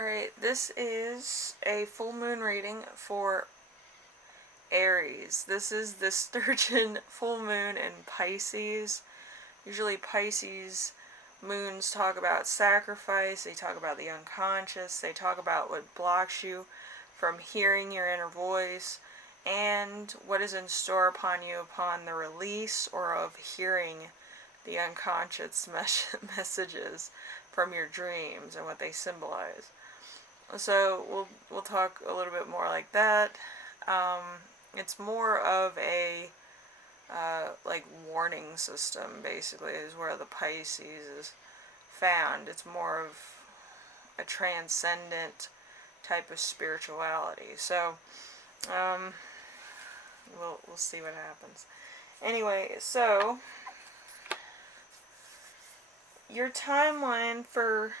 Alright, this is a full moon reading for Aries. This is the Sturgeon full moon in Pisces. Usually Pisces moons talk about sacrifice, they talk about the unconscious, they talk about what blocks you from hearing your inner voice, and what is in store upon you upon the release or of hearing the unconscious messages from your dreams and what they symbolize. So we'll talk a little bit more like that. It's more of a like warning system, basically, is where the Pisces is found. It's more of a transcendent type of spirituality. So we'll see what happens. Anyway, so your timeline for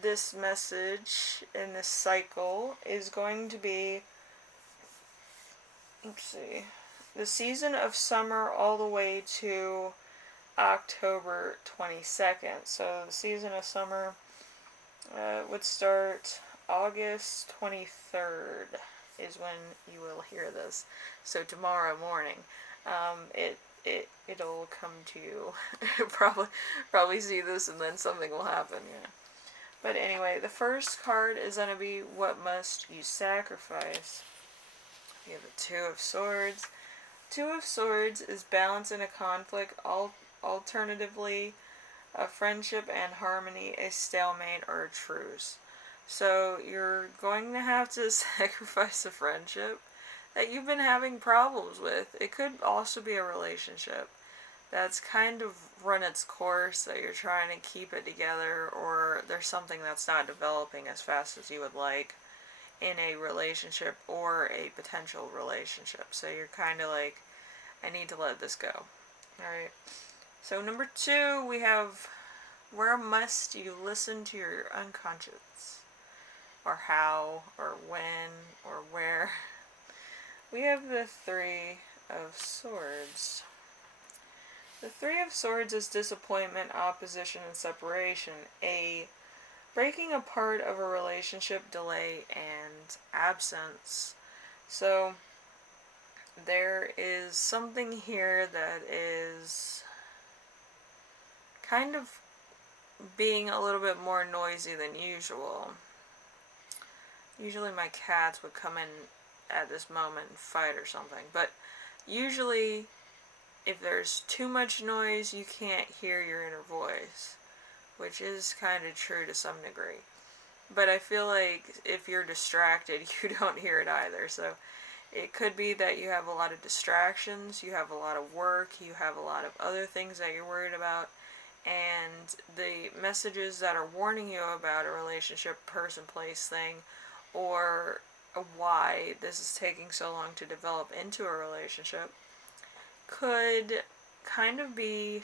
this message in this cycle is going to be, let's see, the season of summer all the way to October 22nd. So the season of summer would start August 23rd is when you will hear this. So tomorrow morning, it'll come to you. probably see this, and then something will happen. Yeah. But anyway, the first card is going to be what must you sacrifice. You have the Two of Swords. Two of Swords is balance in a conflict, alternatively a friendship and harmony, a stalemate, or a truce. So you're going to have to sacrifice a friendship that you've been having problems with. It could also be a relationship that's kind of run its course, that you're trying to keep it together, or there's something that's not developing as fast as you would like in a relationship or a potential relationship. So you're kind of like, I need to let this go. Alright. So number 2, we have where must you listen to your unconscious? Or how, or when, or where. We have the Three of Swords. The Three of Swords is disappointment, opposition, and separation. A breaking apart of a relationship, delay, and absence. So there is something here that is kind of being a little bit more noisy than usual. Usually my cats would come in at this moment and fight or something, but usually if there's too much noise, you can't hear your inner voice, which is kind of true to some degree. But I feel like if you're distracted, you don't hear it either. So it could be that you have a lot of distractions, you have a lot of work, you have a lot of other things that you're worried about, and the messages that are warning you about a relationship, person, place, thing, or why this is taking so long to develop into a relationship could kind of be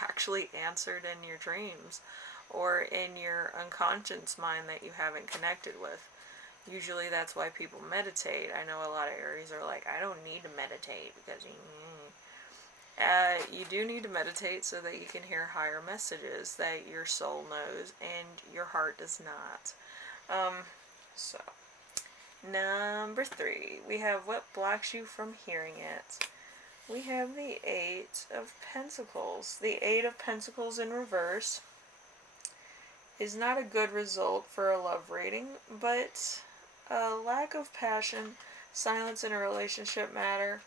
actually answered in your dreams or in your unconscious mind that you haven't connected with. Usually that's why people meditate. I know a lot of Aries are like, I don't need to meditate because you do need to meditate so that you can hear higher messages that your soul knows and your heart does not. So number 3, we have what blocks you from hearing it. We have the Eight of Pentacles. The Eight of Pentacles in reverse is not a good result for a love reading, but a lack of passion, silence in a relationship matter,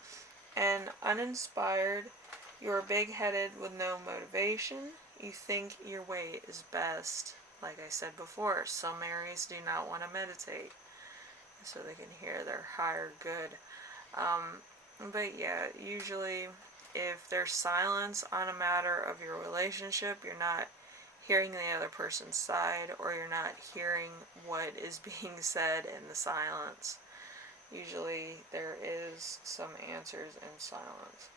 and uninspired. You're big-headed with no motivation. You think your way is best. Like I said before, some Aries do not want to meditate so they can hear their higher good. But yeah, usually if there's silence on a matter of your relationship, you're not hearing the other person's side, or you're not hearing what is being said in the silence. Usually there is some answers in silence.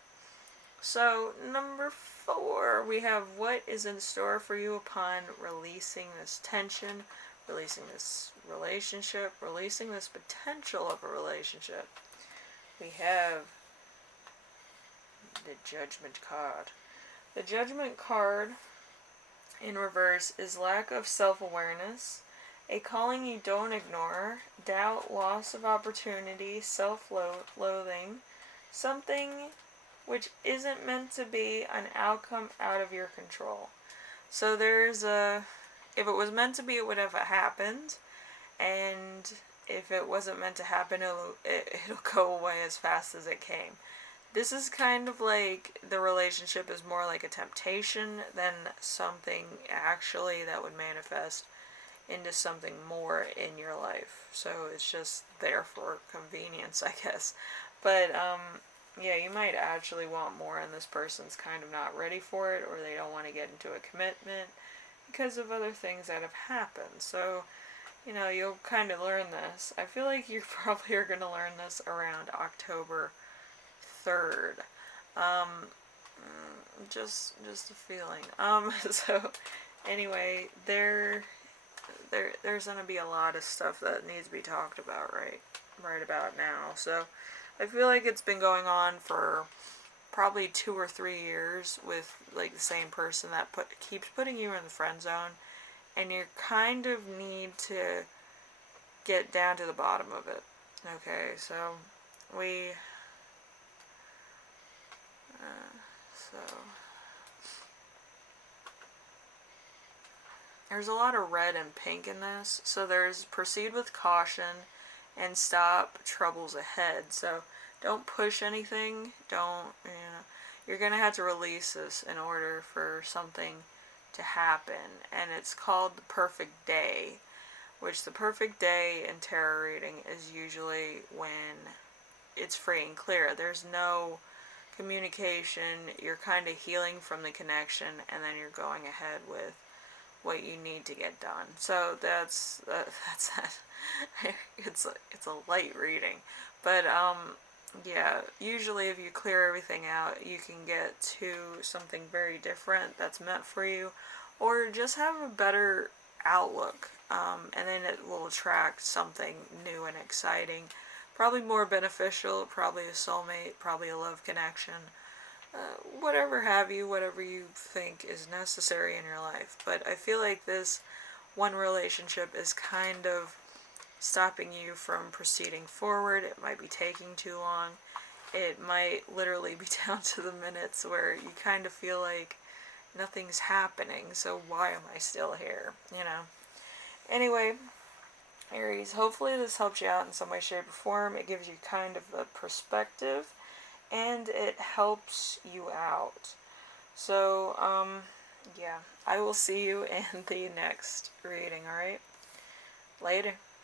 So number 4, we have what is in store for you upon releasing this tension, releasing this relationship, releasing this potential of a relationship. We have the Judgment card. The Judgment card in reverse is lack of self-awareness, A calling you don't ignore, doubt, loss of opportunity, self-loathing, something which isn't meant to be, an outcome out of your control. So there's if it was meant to be, it would have happened, and if it wasn't meant to happen, it'll go away as fast as it came. This is kind of like the relationship is more like a temptation than something actually that would manifest into something more in your life. So it's just there for convenience, I guess. But yeah, you might actually want more, and this person's kind of not ready for it, or they don't want to get into a commitment because of other things that have happened. So, you'll kind of learn this. I feel like you probably are going to learn this around October 3rd. Um, just a feeling. So anyway, there's gonna be a lot of stuff that needs to be talked about right about now. So I feel like it's been going on for probably 2 or 3 years with like the same person that keeps putting you in the friend zone, and you kind of need to get down to the bottom of it. Okay, so we so there's a lot of red and pink in this. So there's proceed with caution and stop troubles ahead. So don't push anything. You're going to have to release this in order for something to happen. And it's called the perfect day, which the perfect day in tarot reading is usually when it's free and clear. There's no communication. You're kind of healing from the connection, and then you're going ahead with what you need to get done. So that's that. It's a light reading, but yeah. Usually, if you clear everything out, you can get to something very different that's meant for you, or just have a better outlook. And then it will attract something new and exciting, probably more beneficial, probably a soulmate, probably a love connection, whatever you think is necessary in your life. But I feel like this one relationship is kind of stopping you from proceeding forward. It might be taking too long. It might literally be down to the minutes where you kind of feel like nothing's happening, so why am I still here? Anyway, Aries, hopefully this helps you out in some way, shape, or form. It gives you kind of a perspective, and it helps you out. So, yeah, I will see you in the next reading, alright? Later.